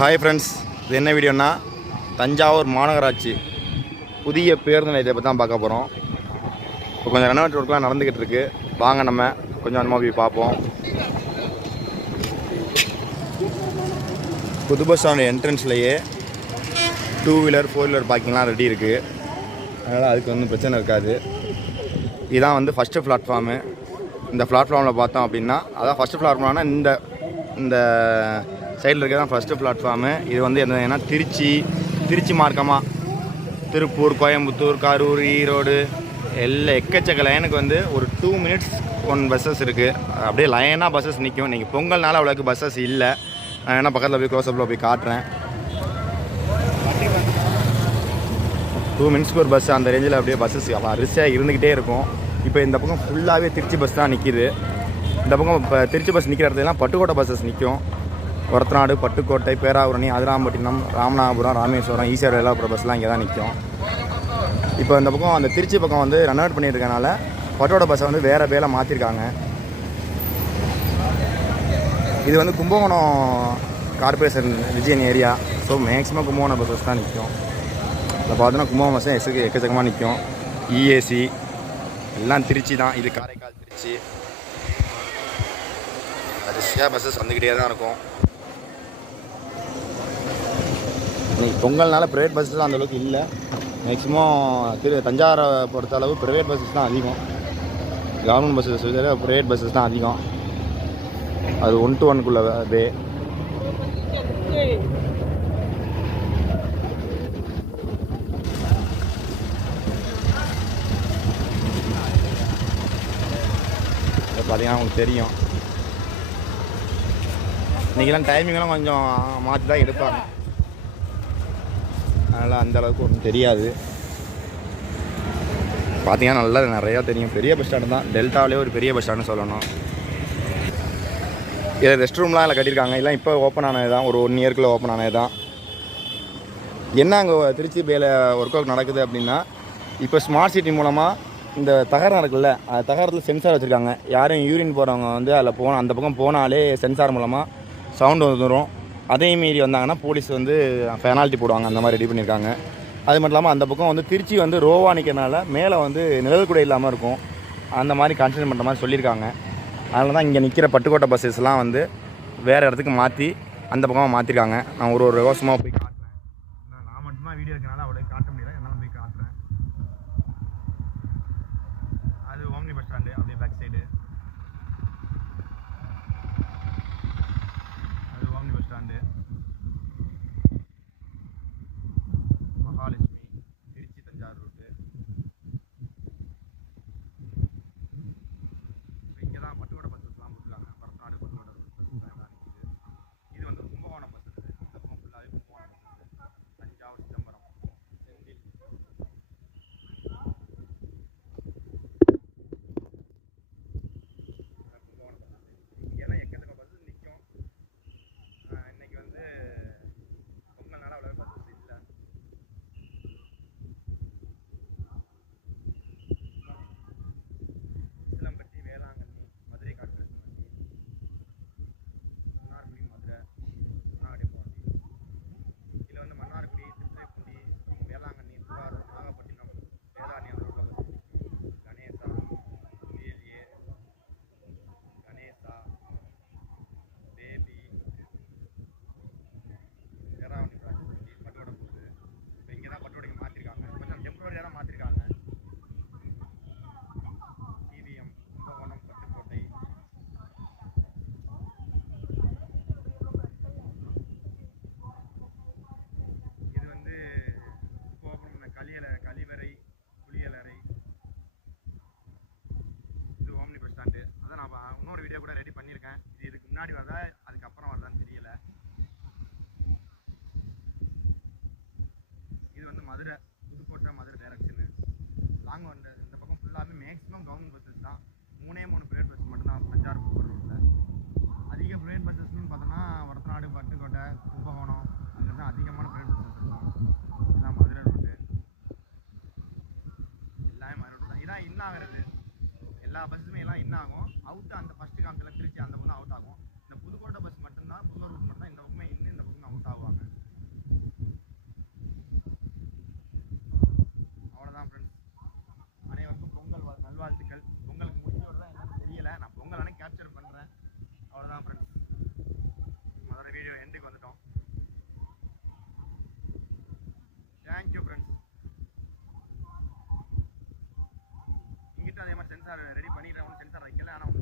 Hi friends இது என்ன வீடியோன்னா தஞ்சாவூர் மாநகராட்சி புதிய பேருந்து நிலையத்தை பற்றி தான் பார்க்க போகிறோம் இப்போ கொஞ்சம் ரெனோவேட் ஒர்க்லாம் நடந்துக்கிட்டு இருக்கு. வாங்க நம்ம கொஞ்சம் கொஞ்சமாக போய் பார்ப்போம். புது பஸ் ஸ்டாண்ட் என்ட்ரன்ஸ்லேயே டூ வீலர் ஃபோர் வீலர் பார்க்கிங்லாம் ரெடி இருக்குது அதனால் அதுக்கு வந்து பிரச்சனை இருக்காது. இதுதான் வந்து ஃபஸ்ட்டு பிளாட்ஃபார்மு இந்த பிளாட்ஃபார்மில் பார்த்தோம் அப்படின்னா அதான் ஃபஸ்ட்டு பிளாட்ஃபார்ம்னா இந்த இந்த சைடில் இருக்கிறது தான் ஃபஸ்ட்டு பிளாட்ஃபார்மு இது வந்து என்னன்னா திருச்சி திருச்சி மார்க்கமாக திருப்பூர் கோயம்புத்தூர் கரூர் ஈரோடு எல்லா எக்கச்சக்க லைனுக்கு வந்து ஒரு டூ மினிட்ஸ் ஒன் பஸ்ஸஸ் இருக்குது அப்படியே லைனாக பஸ்ஸஸ் நிற்கும் நீங்கள் பொங்கல்னால அவ்வளோக்கு பஸ்ஸஸ் இல்லை. நான் வேணால் பக்கத்தில் போய் க்ளோஸ்அப்பில் போய் காட்டுறேன். டூ மினிட்ஸ்க்கு ஒரு பஸ் அந்த ரேஞ்சில் அப்படியே பஸ்ஸஸ் அரிசியாக இருந்துக்கிட்டே இருக்கும். இப்போ இந்த பக்கம் ஃபுல்லாகவே திருச்சி பஸ் தான் நிற்கிது இந்த பக்கம் இப்போ திருச்சி பஸ் நிற்கிற இடத்துலலாம் பட்டுக்கோட்டை பஸ்ஸஸ் நிற்கும் ஒரத்தநாடு பட்டுக்கோட்டை பேராவூரணி அதிராம்பட்டினம் ராமநாதபுரம் ராமேஸ்வரம் ஈசிஆர் வெள்ளாப்புற பஸ்லாம் இங்கே தான் நிற்கும் இப்போ இந்த பக்கம் அந்த திருச்சி பக்கம் வந்து ரன் பண்ணியிருக்கனால பட்டோட பஸ்ஸை வந்து வேறு வேலை மாற்றிருக்காங்க இது வந்து Kumbakonam corporation region area so maximum Kumbakonam buses தான் நிற்கும் இதில் பார்த்தோன்னா கும்பகோணம் பஸ்ஸும் எக்கச்சக்க எக்கச்சக்கமாக நிற்கும் இஏசி எல்லாம் திருச்சி தான். இது காரைக்கால் திருச்சி. வரிசையாக பஸ்ஸஸ் வந்துக்கிட்டே தான் இருக்கும். இன்னைக்கு பொங்கல்னால ப்ரைவேட் பஸ்ஸஸ் அந்த அளவுக்கு இல்லை. மேக்ஸிமம் திரு தஞ்சாவூரை பொறுத்த அளவு ப்ரைவேட் பஸ்ஸஸ் தான் அதிகம். கவர்மெண்ட் பஸ்ஸஸ் விட ப்ரைவேட் பஸ்ஸஸ் தான் அதிகம். அது ஒன் டு ஒன்குள்ள வே பார்த்தீங்கன்னா உங்களுக்கு தெரியும். இன்றைக்கெல்லாம் டைமிங்லாம் கொஞ்சம் மாற்றி தான் எடுப்பாங்க. அதனால் அந்த அளவுக்கு ஒன்றும் தெரியாது. பார்த்தீங்கன்னா நல்லா நிறையா தெரியும். பெரிய பஸ் ஸ்டாண்டு தான். டெல்டாவிலே ஒரு பெரிய பஸ் ஸ்டாண்டு சொல்லணும். இதில் ரெஸ்ட் ரூம்லாம் இல்லை கட்டியிருக்காங்க. இல்லை இப்போ ஓப்பன் ஆனது தான் ஒரு ஒன் இயர்க்குள்ளே ஓப்பன் ஆனது தான் என்ன அங்கே திருச்சி பேல ஒர்க் அவுட் நடக்குது அப்படின்னா இப்போ ஸ்மார்ட் சிட்டி மூலமாக இந்த தகரம் இருக்குல்ல அந்த தகரத்தில் சென்சார் வச்சுருக்காங்க. யாரும் யூரின் போகிறவங்க வந்து அதில் போன அந்த பக்கம் போனாலே சென்சார் மூலமாக சவுண்டு வந்துடும் அதையும் மீறி வந்தாங்கன்னா போலீஸ் வந்து பெனால்ட்டி போடுவாங்க. அந்த மாதிரி ரெடி பண்ணியிருக்காங்க. அது மட்டும் இல்லாமல் அந்த பக்கம் வந்து திருச்சி வந்து ரோவா நிற்கிறனால மேலே வந்து நிழல் கூட இல்லாமல் இருக்கும். அந்த மாதிரி கான்சன்ட்ரேட் பண்ணுற மாதிரி சொல்லியிருக்காங்க. அதனால தான் இங்கே நிற்கிற பட்டுக்கோட்டை பஸ்ஸஸ்லாம் வந்து வேறு இடத்துக்கு மாற்றி அந்த பக்கமாக மாற்றிருக்காங்க நான் ஒரு ஒரு ரோசமாக போய் காட்டுறேன் நான் நான் மட்டும்தான் வீடியோ இருக்கனால அவ்வளோ காட்ட முடியல என்னால் போய் காட்டுறேன் அது ஓம்னி பஸ் ஸ்டாண்டு அப்படியே பேக் சைடு அது omni bus stand Mahalakshmi Tiruchi Thanjavur route இங்கே தான் பட்டுக்கோட்டை பஸ்ஸஸ்லாம் கொடுத்துருக்காங்க பரத்தநாடு பட்டுக்கோட்டை பஸ் தான் நிற்கிது இது வந்து கும்பகோணம் பஸ் இந்த பக்கம் ஃபுல்லாகவே கும்பகோணம் பஸ் தஞ்சாவூர் சிதம்பரம் செந்தில் கும்பகோணம் பஸ் இங்கே தான் எக்கச்சக்க பஸ் நிற்கும் இன்னைக்கு வந்து பொங்கல்னால அவ்வளோ பஸ் இல்லை சிலம்பட்டி வேளாங்கண்ணி மதுரை கார்பரேஷன் வண்டி மன்னார்குடி மதுரை மன்னாடி போண்டி இதில் வந்து மன்னார்குடி திருத்துறைப்பூண்டி வேளாங்கண்ணி திருவாரூர் நாகப்பட்டினம் வேதாரண்யம் அந்த ரோட்டில் பஸ் நிற்கும் கணேசா பிஎல்ஏ கணேசா பேபி வேறாவணி பிரான்ச் வண்டி பட்டுவடை போகுது இப்போ இங்கே தான் பட்டுவடைக்கு மாற்றிருக்காங்க கொஞ்சம் டெம்பரரியாக தான் மாற்றிருக்காங்க டிவிஎம் கும்பகோணம் பட்டுக்கோட்டை இது வந்து இப்போ open பண்ண கலியலை கழிவறை குளியலறை இது ஓம்னி பஸ் ஸ்டாண்டு அதான் நான் பா- இன்னொரு வீடியோ கூட ரெடி பண்ணியிருக்கேன் இது இதுக்கு முன்னாடி வருதா அதுக்கப்புறம் வருதான்னு தெரியல. இது வந்து மதுரை புதுக்கோட்டை மதுரை டைரக்ஷனு லாங் வந்து இந்த பக்கம் ஃபுல்லாகவே மேக்ஸிமம் கவர்மெண்ட் பஸ்ஸஸ் தான். மூணே மூணு பிரைவேட் பஸ் மட்டும்தான் தஞ்சாவூர் போகிற ரோட்டில் அதிக பிரைவேட் பஸ்ஸஸ்னு பார்த்தோன்னா ஒரத்தநாடு பட்டுக்கோட்டை கும்பகோணம் அங்கே தான் அதிகமான பிரைவேட் பஸ்ஸஸ் இருக்கும். இதுதான் மதுரை ரோட்டு எல்லாமே மதுரை ரோட்டு தான். இதான் இன்னாகிறது ஆகிறது. எல்லா பஸ்ஸுமே எல்லாம் இன்னாகும் அவுட்டு அவுட் அந்த ஃபஸ்ட்டு காமிச்சில் திருச்சி அந்த பக்கம் அவுட் ஆகும் இந்த புதுக்கோட்டை பஸ் மட்டும்தான் புதுக்கோட்டை பஸ் மட்டும் தான் இந்த பக்கமே இன்னும் இந்த பக்கம் அவுட் ஆகுவாங்க சார் ரெடி பண்ணிடுறேன் சென்சார் வைக்கல. ஆனால்